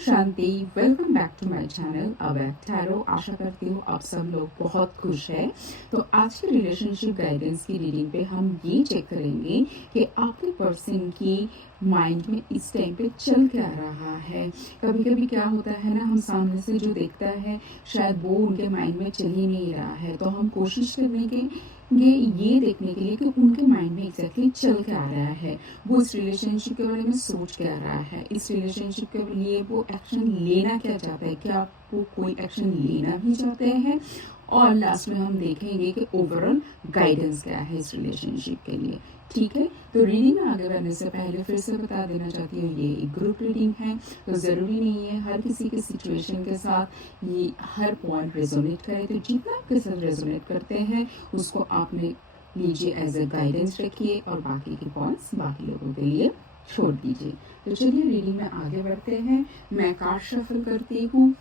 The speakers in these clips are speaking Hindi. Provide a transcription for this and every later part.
Shanti, welcome back to my channel अवैध टैरो। आशा करती हूँ आप सब लोग बहुत खुश हैं। तो आज की रिलेशनशिप गाइडेंस की रीडिंग पे हम ये चेक करेंगे कि आपके पर्सन की माइंड में इस टाइम पे चल क्या रहा है। कभी कभी क्या होता है ना, हम सामने से जो देखता है शायद वो उनके माइंड में चल ही नहीं रहा है, तो हम कोशिश करने के ये देखने के लिए कि उनके माइंड में एग्जैक्टली चल क्या रहा है, वो इस रिलेशनशिप के बारे में सोच क्या रहा है, इस रिलेशनशिप के लिए वो एक्शन लेना क्या चाहता है, क्या वो कोई एक्शन लेना भी चाहते हैं, और लास्ट में हम देखेंगे कि ओवरऑल गाइडेंस क्या है इस रिलेशनशिप के लिए। ठीक है, तो रीडिंग में आगे बढ़ने से पहले फिर से बता देना चाहती हूँ ये एक ग्रुप रीडिंग है, तो ज़रूरी नहीं है हर किसी के सिचुएशन के साथ ये हर पॉइंट रेजोनेट करे। तो जितना आपके साथ रेजोनेट करते हैं उसको आपने लीजिए एज ए गाइडेंस रखिए, और बाकी के पॉइंट्स बाकी लोगों के लिए छोड़ दीजिए। तो चलिए रीडिंग में आगे बढ़ते हैं। मैं कार्ड शफल करती हूँ,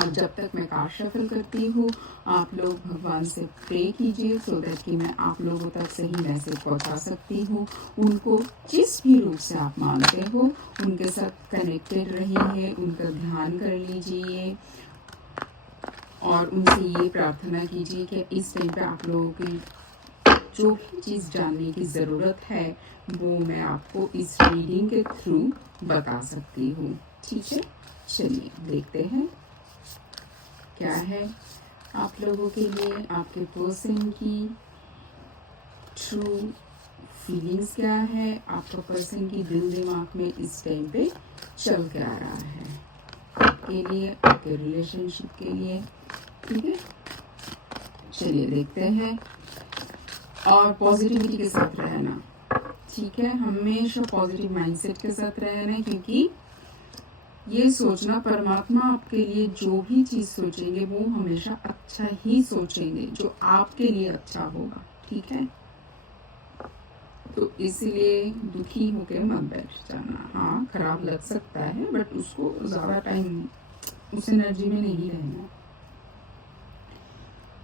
और जब तक मैं कार्ड शफल करती हूँ आप लोग भगवान से प्रे कीजिए सो दैट कि मैं आप लोगों तक सही मैसेज पहुँचा सकती हूँ। उनको जिस भी रूप से आप मानते हो उनके साथ कनेक्टेड रहिए, उनका ध्यान कर लीजिए और उनसे ये प्रार्थना कीजिए कि इस टाइम पे आप लोगों की जो भी चीज़ जानने की ज़रूरत है वो मैं आपको इस रीडिंग के थ्रू बता सकती हूँ। ठीक है, चलिए देखते हैं क्या है आप लोगों के लिए, आपके पर्सन की ट्रू फीलिंग्स क्या है, आपका पर्सन की दिल दिमाग में इस टाइम पे चल क्या रहा है आपके लिए, आपके रिलेशनशिप के लिए। ठीक है, चलिए देखते हैं। और पॉजिटिविटी के साथ रहना, ठीक है, हमेशा पॉजिटिव माइंडसेट के साथ रहना, क्योंकि ये सोचना परमात्मा आपके लिए जो भी चीज़ सोचेंगे वो हमेशा अच्छा ही सोचेंगे, जो आपके लिए अच्छा होगा। ठीक है, तो इसलिए दुखी होकर मत बैठ जाना। हाँ, खराब लग सकता है बट उसको ज़्यादा टाइम उस एनर्जी में नहीं रहना।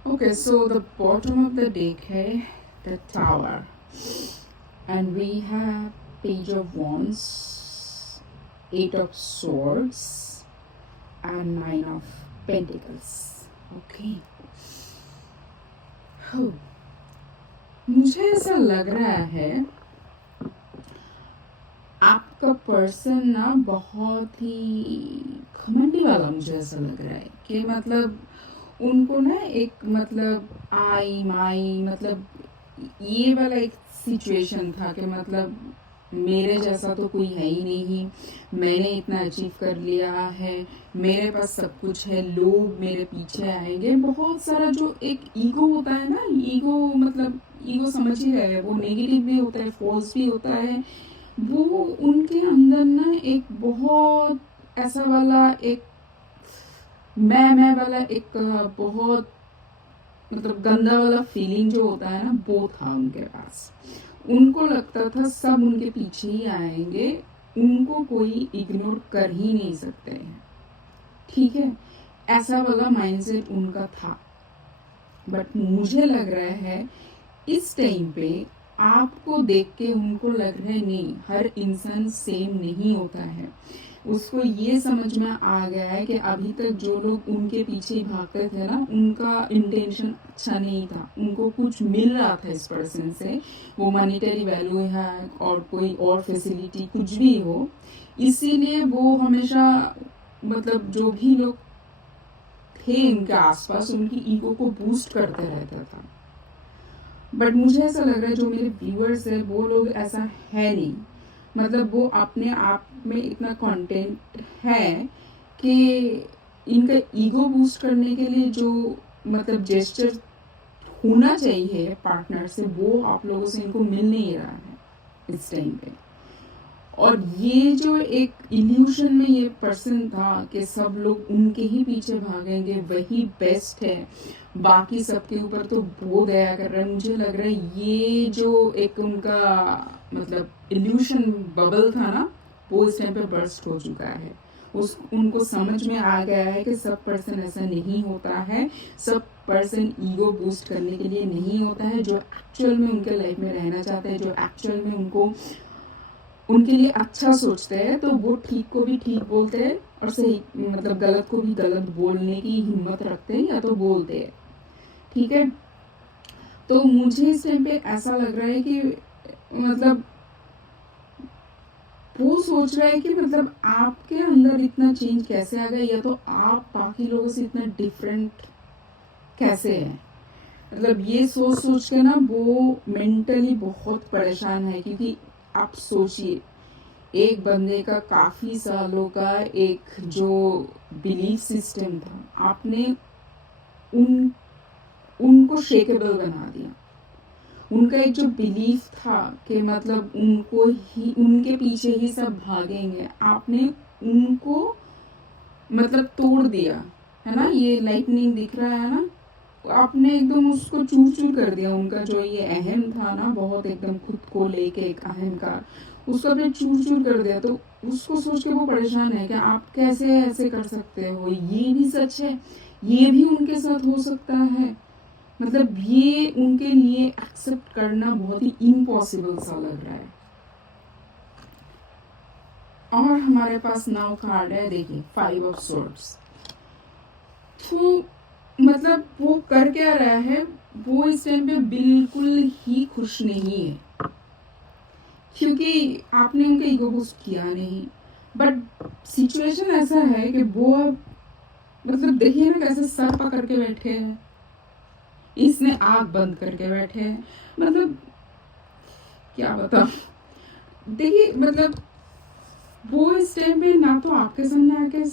Okay, so the bottom of the deck है the tower, and we have Page of Wands, Eight of Swords and Nine of Pentacles. Okay. मुझे ऐसा लग रहा है आपका पर्सन ना बहुत ही घमंडी वाला, मुझे ऐसा लग रहा है कि मतलब उनको ना एक मतलब आई माई मतलब ये वाला एक सिचुएशन था कि मतलब मेरे जैसा तो कोई है ही नहीं, मैंने इतना अचीव कर लिया है, मेरे पास सब कुछ है, लोग मेरे पीछे आएंगे। बहुत सारा जो एक ईगो होता है ना, ईगो मतलब ईगो समझ ही रहे हैं, वो नेगेटिव भी होता है, फॉल्स भी होता है। वो उनके अंदर ना एक बहुत ऐसा वाला एक मैं वाला एक बहुत मतलब गंदा वाला फीलिंग जो होता है ना, वो था उनके पास। उनको लगता था सब उनके पीछे ही आएंगे, उनको कोई इग्नोर कर ही नहीं सकते हैं। ठीक है, ऐसा वाला माइंडसेट उनका था। बट मुझे लग रहा है इस टाइम पे आपको देख के उनको लग रहा है नहीं, हर इंसान सेम नहीं होता है। उसको ये समझ में आ गया है कि अभी तक जो लोग उनके पीछे भागते थे ना, उनका इंटेंशन अच्छा नहीं था, उनको कुछ मिल रहा था इस पर्सन से, वो मॉनेटरी वैल्यू है और कोई और फैसिलिटी कुछ भी हो, इसीलिए वो हमेशा मतलब जो भी लोग थे उनके आसपास उनकी ईगो को बूस्ट करते रहता था। बट मुझे ऐसा लग रहा है जो मेरे व्यूअर्स है वो लोग ऐसा है नहीं, मतलब वो अपने आप में इतना कंटेंट है कि इनका ईगो बूस्ट करने के लिए जो मतलब जेस्चर होना चाहिए पार्टनर से, वो आप लोगों से इनको मिल नहीं रहा है इस टाइम पे। और ये जो एक इल्यूशन में ये पर्सन था कि सब लोग उनके ही पीछे भागेंगे, वही बेस्ट है, बाकी सबके ऊपर तो वो दया कर रहा है, मुझे लग रहा है ये जो एक उनका मतलब इल्यूशन बबल था ना, वो इस टाइम पे बर्स्ट हो चुका है। उनको समझ में आ गया है कि सब पर्सन ऐसा नहीं होता है, सब पर्सन ईगो बूस्ट करने के लिए नहीं होता है, जो एक्चुअल में उनके लाइफ में रहना चाहते हैं, जो एक्चुअल में उनके लिए अच्छा सोचते हैं तो वो ठीक को भी ठीक बोलते हैं और सही मतलब गलत को भी गलत बोलने की हिम्मत रखते हैं या तो बोलते हैं। ठीक है, तो मुझे इस टाइम पे ऐसा लग रहा है कि मतलब वो सोच रहा है कि मतलब आपके अंदर इतना चेंज कैसे आ गया, या तो आप बाकी लोगों से इतना डिफरेंट कैसे है। मतलब ये सोच सोच के ना वो मेंटली बहुत परेशान है, क्योंकि आप सोचिए एक बंदे का काफी सालों का एक जो बिलीफ सिस्टम था, आपने उन उनको शेकेबल बना दिया। उनका एक जो बिलीफ था कि मतलब उनको ही उनके पीछे ही सब भागेंगे, आपने उनको मतलब तोड़ दिया है ना। ये लाइटनिंग दिख रहा है ना, आपने एकदम उसको चूर चूर कर दिया। उनका जो ये अहम था ना, बहुत एकदम खुद को लेके एक अहंकार, उसको आपने चूर चूर कर दिया। तो उसको सोच के वो परेशान है कि आप कैसे ऐसे कर सकते हो। ये भी सच है, ये भी उनके साथ हो सकता है। मतलब ये उनके लिए एक्सेप्ट करना बहुत ही इम्पॉसिबल सा लग रहा है। और हमारे पास नाउ कार्ड है, देखिए 5 ऑफ सोर्ड्स। तो मतलब वो कर क्या रहा है, वो इस टाइम पे बिल्कुल ही खुश नहीं है, क्योंकि आपने उनका ईगो बूस्ट किया नहीं। बट सिचुएशन ऐसा है कि वो मतलब देखिए ना कैसे सर पकड़ के बैठे हैं, इसने आग बंद करके बैठे हैं। मतलब क्या बताऊं, देखिए मतलब वो इस टाइम पे ना तो आपके सामने आके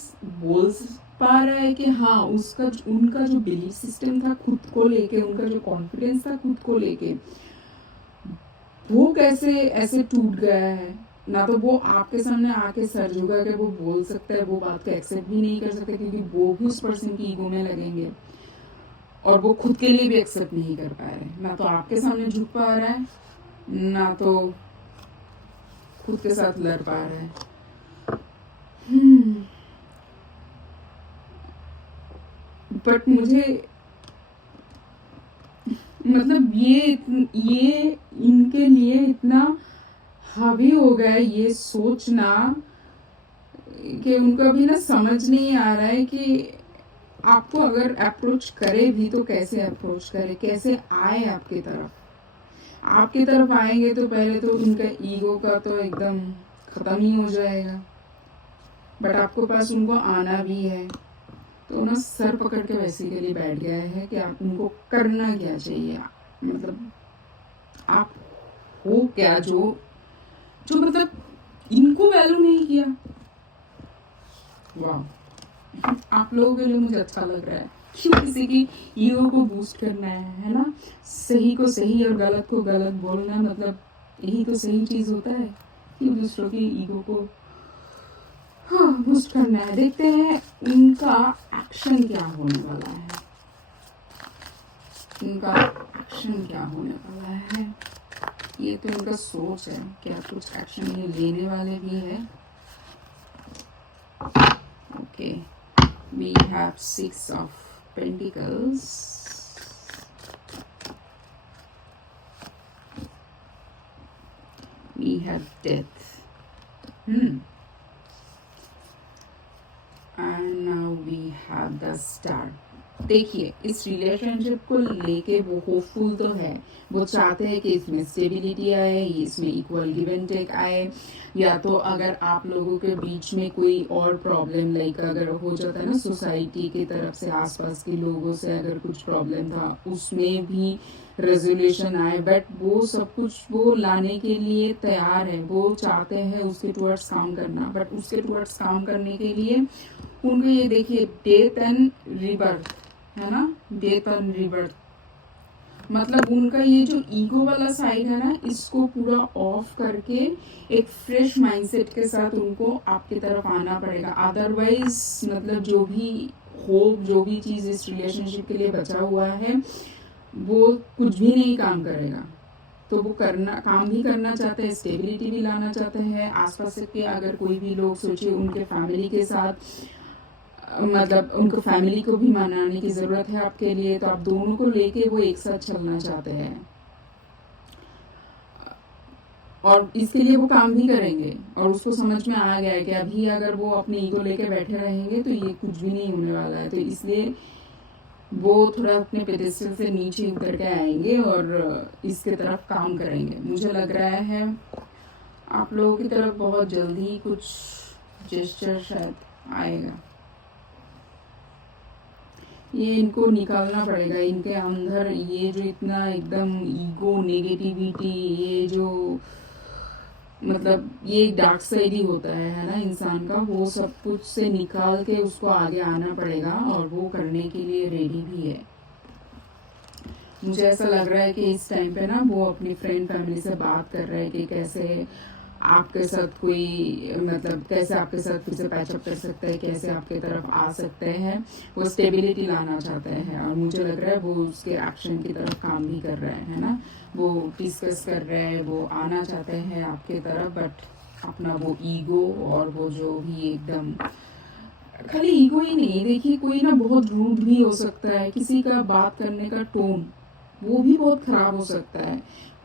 बोल पा रहा है कि हाँ उसका उनका जो बिलीफ सिस्टम था खुद को लेके, उनका जो कॉन्फिडेंस था खुद को लेके, वो कैसे ऐसे टूट गया है। ना तो वो आपके सामने आके सर झुका के वो बोल सकता है, वो बात को एक्सेप्ट भी नहीं कर सकते, क्योंकि वो भी उस पर्सन की ईगो में लगेंगे और वो खुद के लिए भी एक्सेप्ट नहीं कर पा रहे। ना तो आपके सामने झुक पा रहा है, ना तो खुद के साथ लड़ पा रहा है। बट मुझे मतलब ये इनके लिए इतना हावी हो गया है ये सोचना कि उनको अभी ना समझ नहीं आ रहा है कि आपको अगर अप्रोच करे भी तो कैसे अप्रोच करे, कैसे आए आपकी तरफ। आपकी तरफ आएंगे तो पहले तो उनका ईगो का तो एकदम खत्म ही हो जाएगा, बट आपके पास उनको आना भी है। तो ना सर पकड़ के वैसे के लिए बैठ गया है कि आप उनको करना क्या चाहिए। मतलब आप हो क्या जो जो मतलब इनको वैल्यू नहीं किया। वाह, आप लोगों के लिए मुझे अच्छा लग रहा है। क्यों किसी की ईगो को बूस्ट करना है ना। सही को सही और गलत को गलत बोलना, मतलब यही तो सही चीज होता है। क्यों दूसरों की ईगो को हाँ बूस्ट करना है। देखते हैं इनका एक्शन क्या होने वाला है, इनका एक्शन क्या होने वाला है। ये तो इनका सोच है, क्या कुछ एक्शन ये लेने वाले भी है। Okay, we have 6 of Pentacles, we have Death, and now we have the Star. देखिए इस रिलेशनशिप को लेके वो होपफुल तो है, वो चाहते हैं कि इसमें स्टेबिलिटी आए, इसमें इक्वल गिव एंड टेक आए। या तो अगर आप लोगों के बीच में कोई और प्रॉब्लम लाइक अगर हो जाता है ना, सोसाइटी की तरफ से आसपास के लोगों से अगर कुछ प्रॉब्लम था उसमें भी रेजोल्यूशन आए। बट वो सब कुछ वो लाने के लिए तैयार है, वो चाहते हैं उसके टुवर्ड्स काम करना। बट उसके टुवर्ड्स काम करने के लिए उनको ये देखिए डेथ एंड रिबर्थ है ना, डेथ एंड रिबर्थ। मतलब उनका ये जो ईगो वाला साइड है ना, इसको पूरा ऑफ करके एक फ्रेश माइंडसेट के साथ उनको आपकी तरफ आना पड़ेगा। अदरवाइज मतलब जो भी होप, जो भी चीज इस रिलेशनशिप के लिए बचा हुआ है, वो कुछ भी नहीं काम करेगा। तो वो काम भी करना चाहते हैं, स्टेबिलिटी भी लाना चाहते हैं। आसपास के अगर कोई भी लोग सोचिए उनके फैमिली के साथ, मतलब उनको फैमिली को भी मनाने की जरूरत है आपके लिए, तो आप दोनों को लेके वो एक साथ चलना चाहते हैं। और इसके लिए वो काम भी करेंगे और उसको समझ में आ गया है कि अभी अगर वो अपने ईगो लेके बैठे रहेंगे तो ये कुछ भी नहीं होने वाला है। तो इसलिए वो थोड़ा अपने पेडेस्टल से नीचे उतर के आएंगे और इसके तरफ काम करेंगे। मुझे लग रहा है आप लोगों की तरफ बहुत जल्दी कुछ जेस्चर शायद आएगा। ये इनको निकालना पड़ेगा इनके अंदर, ये जो इतना एकदम ईगो, नेगेटिविटी, ये जो मतलब ये एक डार्क साइड ही होता है ना इंसान का, वो सब कुछ से निकाल के उसको आगे आना पड़ेगा और वो करने के लिए रेडी भी है। मुझे ऐसा लग रहा है कि इस टाइम पे ना वो अपनी फ्रेंड फैमिली से बात कर रहे हैं कि कैसे आपके साथ कोई मतलब कैसे आपके साथ फिर से पैचअप कर सकते हैं, कैसे आपके तरफ आ सकते हैं। वो स्टेबिलिटी लाना चाहते हैं और मुझे लग रहा है वो उसके एक्शन की तरफ काम भी कर रहे हैं, है ना। वो डिस्कस कर रहे हैं, वो आना चाहते हैं आपके तरफ, बट अपना वो ईगो और वो जो भी एकदम खाली ईगो ही नहीं, देखिए कोई ना बहुत रूड भी हो सकता है, किसी का बात करने का टोन वो भी बहुत खराब हो सकता है।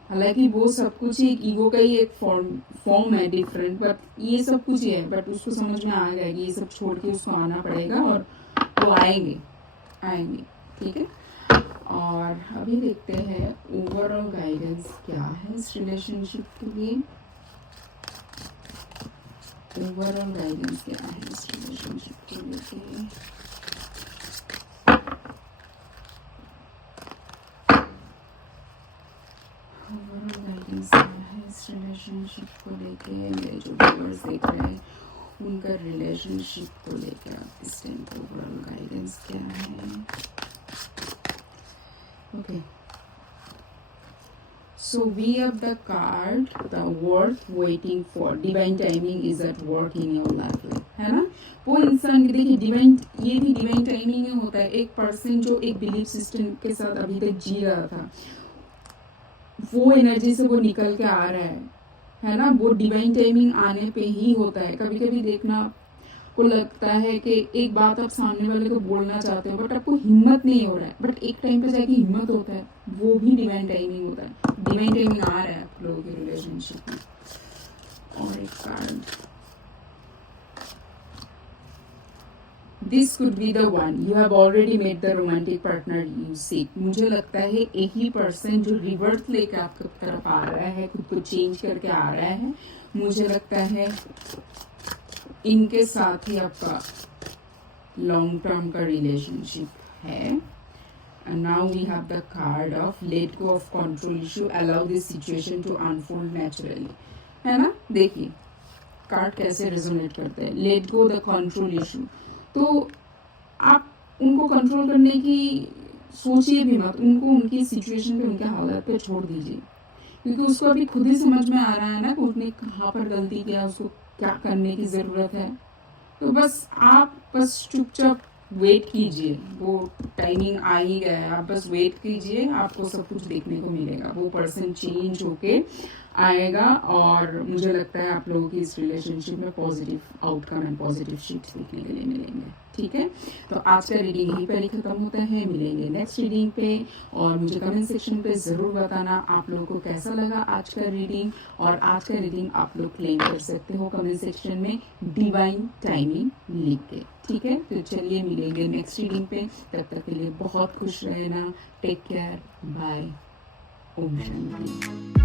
हालांकि वो सब कुछ ही ईगो का ही एक फॉर्म है डिफरेंट, बट ये सब कुछ ही है। बट उसको समझ में आ गया कि ये सब छोड़ के उसको आना पड़ेगा और वो आएंगे आएंगे, ठीक है। और अभी देखते हैं ओवरऑल गाइडेंस क्या है इस रिलेशनशिप के लिए। ओवरऑल गाइडेंस क्या है इस रिलेशनशिप के लिए। ओवरऑल गाइडेंस क्या है इस रिलेशनशिप को लेके। मेरे जो व्यूअर्स देख रहे हैं उनका रिलेशनशिप को लेकर इस टाइम ओवरऑल गाइडेंस क्या है। Okay, so we have the card the worth waiting for, divine timing is at work in your life, है ना। वो इंसान की देखिए डिवाइन, ये भी डिवाइन टाइमिंग में होता है। एक पर्सन जो एक बिलीफ सिस्टम के साथ अभी तक जी रहा था, वो एनर्जी से वो निकल के आ रहा है ना। वो डिवाइन टाइमिंग आने पे ही होता है। कभी कभी देखना को लगता है कि एक बात आप सामने वाले को बोलना चाहते हो बट आपको हिम्मत नहीं हो रहा है, बट एक टाइम पे जाके हिम्मत होता है, वो भी डिवाइन टाइमिंग होता है। डिवाइन टाइमिंग आ रहा है आप लोगों के रिलेशनशिप में। और एक card, this could be the one you have already made the romantic partner you seek. मुझे लगता है एक ही पर्सन जो रिवर्स लेकर आपकी तरफ आ रहा है, खुद को चेंज करके आ रहा है। मुझे लगता है इनके साथ ही आपका लॉन्ग टर्म का रिलेशनशिप है। And now we have the card of let go of control issue, allow this situation to unfold naturally, है ना। देखिए कार्ड कैसे रेजोनेट करते हैं। Let go the control issue, तो आप उनको कंट्रोल करने की सोचिए भी मत, उनको उनकी सिचुएशन पे, उनके हालत पे छोड़ दीजिए, क्योंकि उसको अभी खुद ही समझ में आ रहा है ना कि उसने कहाँ पर गलती किया, उसको क्या करने की ज़रूरत है। तो बस आप बस चुपचाप वेट कीजिए, वो टाइमिंग आ ही गया है। आप बस वेट कीजिए, आपको सब कुछ देखने को मिलेगा। वो पर्सन चेंज होके आएगा और मुझे लगता है आप लोगों की इस रिलेशनशिप में positive outcome and positive shift देखने के लिए मिलेंगे, ठीक है। तो आज का रीडिंग यहीं पर ही खत्म होता है। मिलेंगे नेक्स्ट रीडिंग पे और मुझे कमेंट सेक्शन पे ज़रूर बताना आप लोगों को कैसा लगा आज का रीडिंग। और आज का रीडिंग आप लोग क्लेम कर सकते हो कमेंट सेक्शन में डिवाइन टाइमिंग लिख के, ठीक है। तो चलिए मिलेंगे नेक्स्ट रीडिंग पे, तब तक के लिए बहुत खुश रहना। Take care, bye, Om Shanti.